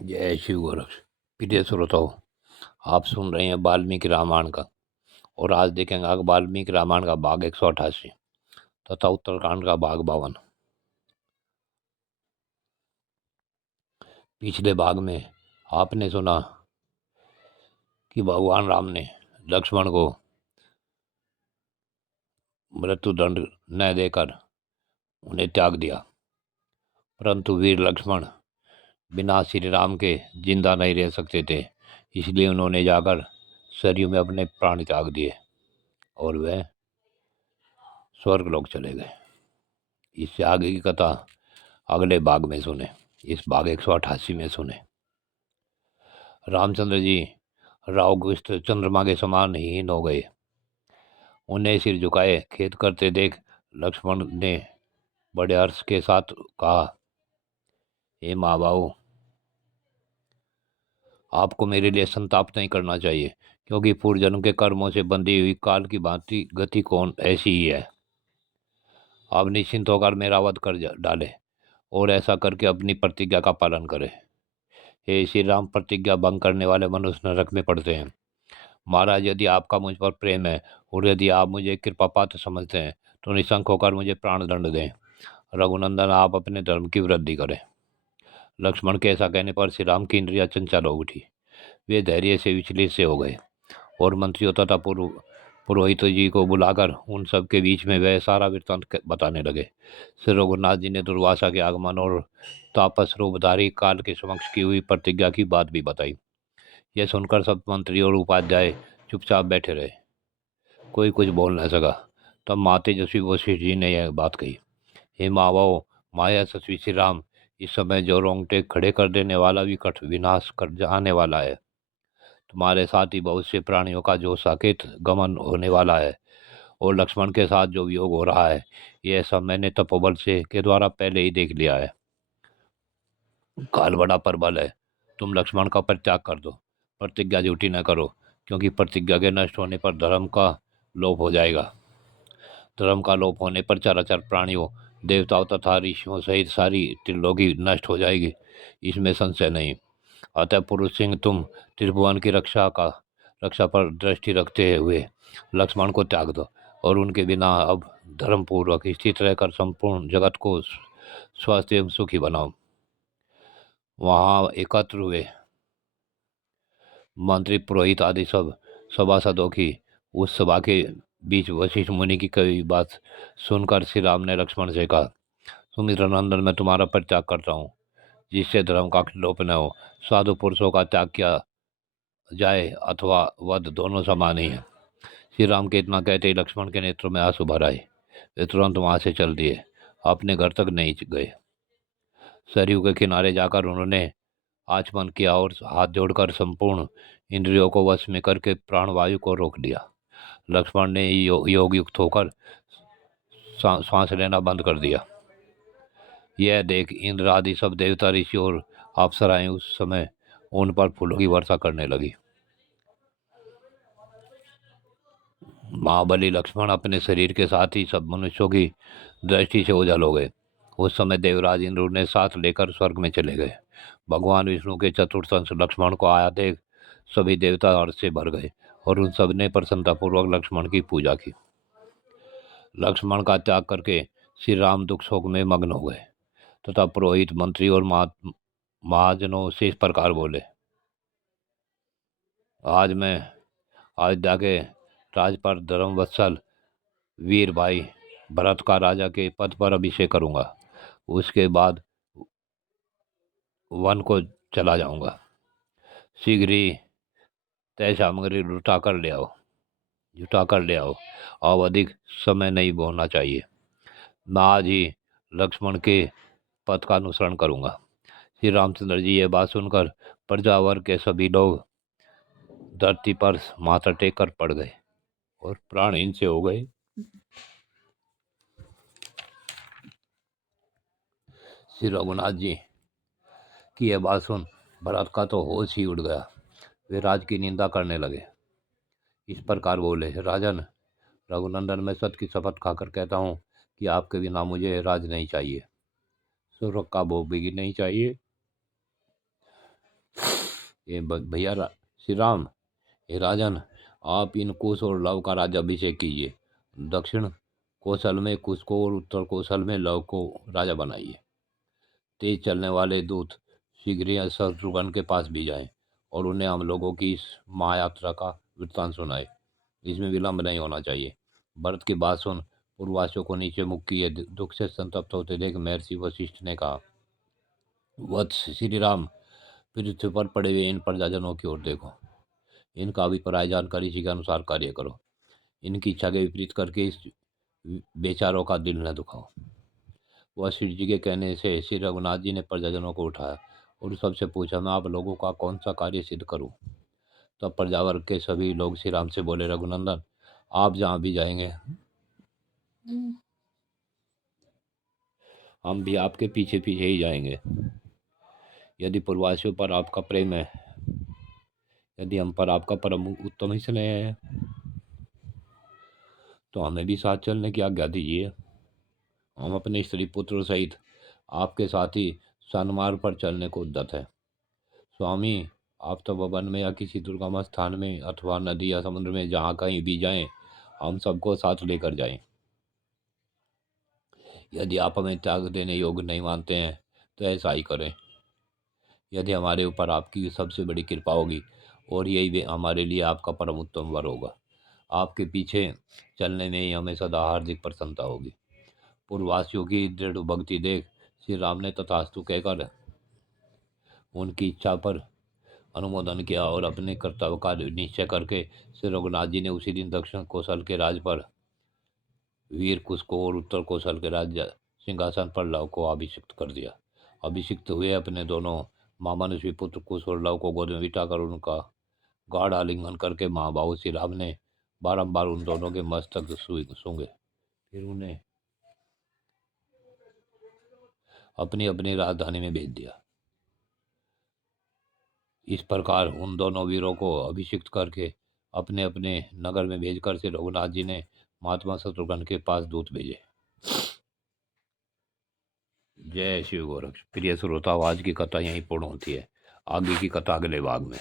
जय शिव गोरक्ष। प्रिय श्रोताओं, आप सुन रहे हैं वाल्मीकि रामायण का। और आज देखेंगे आगे वाल्मीकि रामायण का भाग 188 तथा उत्तरकांड का भाग 52। पिछले भाग में आपने सुना कि भगवान राम ने लक्ष्मण को मृत्युदंड न देकर उन्हें त्याग दिया, परंतु वीर लक्ष्मण बिना श्री राम के जिंदा नहीं रह सकते थे। इसलिए उन्होंने जाकर सरयू में अपने प्राण त्याग दिए और वह स्वर्ग लोक चले गए। इससे आगे की कथा अगले भाग में सुने, इस भाग 188 में सुने। रामचंद्र जी रावग्रस्त चंद्रमा के समान हीन हो गए। उन्हें सिर झुकाए खेद करते देख लक्ष्मण ने बड़े हर्ष के साथ कहा, हे माँ बाबू, आपको मेरे लिए संताप नहीं करना चाहिए, क्योंकि पूर्व जन्म के कर्मों से बंधी हुई काल की भांति गति कौन ऐसी ही है। आप निश्चिंत होकर मेरा वध कर डाले और ऐसा करके अपनी प्रतिज्ञा का पालन करें। हे श्री राम, प्रतिज्ञा भंग करने वाले मनुष्य नरक में पड़ते हैं। महाराज, यदि आपका मुझ पर प्रेम है और यदि आप मुझे कृपा पात्र समझते हैं तो निशंक होकर मुझे प्राण दंड दें। रघुनंदन, आप अपने धर्म की वृद्धि करें। लक्ष्मण के ऐसा कहने पर श्री राम की इंद्रिया चंचल हो उठी। वे धैर्य से विचलित से हो गए और मंत्रियों तथा पुरोहित जी को बुलाकर उन सब के बीच में वह सारा वृत्तांत बताने लगे। श्री रघुनाथ जी ने दुर्वासा के आगमन और तापस रूपधारी काल के समक्ष की हुई प्रतिज्ञा की बात भी बताई। यह सुनकर सब मंत्री और उपाध्याय चुपचाप बैठे रहे, कोई कुछ बोल न सका। तब माँ तेजस्वी वशिष्ठ जी ने यह बात कही, हे मावो, माया सस्वी श्री राम, इस समय जो रोंगटे खड़े कर देने वाला विकट विनाश कर जाने वाला है। तुम्हारे साथ ही बहुत से प्राणियों का जो साकेत गमन होने वाला है और लक्ष्मण के साथ जो वियोग हो रहा है, यह सब मैंने तपोबल से के द्वारा पहले ही देख लिया है। काल बड़ा प्रबल है। तुम लक्ष्मण का परित्याग कर दो, प्रतिज्ञा झूठी न करो, क्योंकि प्रतिज्ञा के नष्ट होने पर धर्म का लोप हो जाएगा। धर्म का लोप होने पर चराचर प्राणियों, देवताओं तथा ऋषियों सहित सारी त्रिलोकी नष्ट हो जाएगी, इसमें संशय नहीं। अतः पुरुष सिंह, तुम त्रिभुवन की रक्षा पर दृष्टि रखते हुए लक्ष्मण को त्याग दो और उनके बिना अब धर्मपूर्वक स्थित रहकर संपूर्ण जगत को स्वस्थ एवं सुखी बनाओ। वहां एकत्र हुए मंत्री, पुरोहित आदि सब सभासदों की उस सभा के बीच वशिष्ठ मुनि की कही बात सुनकर श्री राम ने लक्ष्मण से कहा, सुमित्र नंदन, मैं तुम्हारा परित्याग करता हूँ, जिससे धर्म का लोप न हो। साधु पुरुषों का त्याग किया जाए अथवा वध, दोनों समान ही है। श्री राम के इतना कहते ही लक्ष्मण के नेत्रों में आंसू भर आए। वे तुरंत वहां से चल दिए, अपने घर तक नहीं गए। सरयू के किनारे जाकर उन्होंने आचमन किया और हाथ जोड़कर संपूर्ण इंद्रियों को वश में करके प्राणवायु को रोक दिया। लक्ष्मण ने योग युक्त होकर सांस लेना बंद कर दिया। यह देख इंद्र आदि सब देवता, ऋषि और अप्सराएं उस समय उन पर फूलों की वर्षा करने लगी। महाबली लक्ष्मण अपने शरीर के साथ ही सब मनुष्यों की दृष्टि से ओझल हो गए। उस समय देवराज इंद्र उन्हें साथ लेकर स्वर्ग में चले गए। भगवान विष्णु के चतुर्थ अंश लक्ष्मण को आया देख सभी देवता हर्ष से भर गए और उन सब ने प्रसन्नतापूर्वक लक्ष्मण की पूजा की। लक्ष्मण का त्याग करके श्री राम दुख शोक में मग्न हो गए तथा पुरोहित, मंत्री और महाजनों से इस प्रकार बोले, आज मैं अयोध्या के राज पर धर्म वत्सल वीर भाई भरत का राजा के पद पर अभिषेक करूंगा। उसके बाद वन को चला जाऊंगा। शीघ्र ही तय सामग्री जुटा कर ले आओ। अब अधिक समय नहीं बोलना चाहिए। मैं आज ही लक्ष्मण के पद का अनुसरण करूंगा। श्री रामचंद्र जी ये बात सुनकर प्रजावर्ग के सभी लोग धरती पर माथा टेक कर पड़ गए और प्राणहीन से हो गए। श्री रघुनाथ जी की यह बात सुन भरत का तो होश ही उड़ गया। वे राज की निंदा करने लगे। इस प्रकार बोले, राजन रघुनंदन, मैं सत्य की शपथ खाकर कहता हूँ कि आपके बिना मुझे राज नहीं चाहिए, स्वर्ग का भोग भी नहीं चाहिए। ये भैया श्री राम, हे राजन, आप इन कुश और लव का राज्याभिषेक कीजिए। दक्षिण कौशल में कुश को और उत्तर कौशल में लव को राजा बनाइए। तेज चलने वाले दूत शीघ्र ही शत्रुघ्न के पास भी जाएं और उन्हें हम लोगों की इस महायात्रा का वृत्तांत सुनाए। इसमें विलंब नहीं होना चाहिए। भरत की बात सुन पूर्ववासियों को नीचे मुख किए दुख से संतप्त होते देख महर्षि वशिष्ठ ने कहा, वत्स श्री राम, पृथ्वी पर पड़े हुए इन प्रजाजनों की ओर देखो। इनका अभिप्राय जानकर इसी के अनुसार कार्य करो। इनकी इच्छा के विपरीत करके इस बेचारों का दिल न दुखाओ। वशिष्ठ जी के कहने से श्री रघुनाथ जी ने प्रजाजनों को उठाया और सबसे पूछा, मैं आप लोगों का कौन सा कार्य सिद्ध करूं? तब प्रजावर्ग के सभी लोग श्री राम से बोले, रघुनंदन, आप जहां भी जाएंगे हम भी आपके पीछे पीछे ही जाएंगे। यदि पूर्ववासियों पर आपका प्रेम है, यदि हम पर आपका परम उत्तम स्नेह है, तो हमें भी साथ चलने की आज्ञा दीजिए। हम अपने स्त्री पुत्र सहित आपके साथ ही सन्मार्ग पर चलने को उद्यत है। स्वामी, आप तो वन में या किसी दुर्गम स्थान में अथवा नदी या समुद्र में जहाँ कहीं भी जाएं, हम सबको साथ लेकर जाएं। यदि आप हमें त्याग देने योग्य नहीं मानते हैं तो ऐसा ही करें। यदि हमारे ऊपर आपकी सबसे बड़ी कृपा होगी और यही हमारे लिए आपका परम उत्तम वर होगा। आपके पीछे चलने में ही हमें सदा हार्दिक प्रसन्नता होगी। पूर्ववासियों की दृढ़ भक्ति देख श्री राम ने तथास्तु कहकर उनकी इच्छा पर अनुमोदन किया और अपने कर्तव्य का निश्चय करके श्री रघुनाथ जी ने उसी दिन दक्षिण कौशल के राज पर वीर कुश को और उत्तर कौशल के राज्य सिंहासन पर लव को अभिषिक्त कर दिया। अभिषिक्त हुए अपने दोनों मामनस्वी पुत्र कुश और लव को गोद में बिठाकर उनका गाढ़ आलिंगन करके महाबाहु श्री राम ने बारंबार उन दोनों के मस्तक सूंघे, फिर उन्हें अपनी अपनी राजधानी में भेज दिया। इस प्रकार उन दोनों वीरों को अभिषिक्त करके अपने अपने नगर में भेजकर श्री रघुनाथ जी ने महात्मा शत्रुघ्न के पास दूत भेजे। जय शिव गोरक्ष। प्रिय श्रोताओ, आज की कथा यहीं पूर्ण होती है। आगे की कथा अगले भाग में।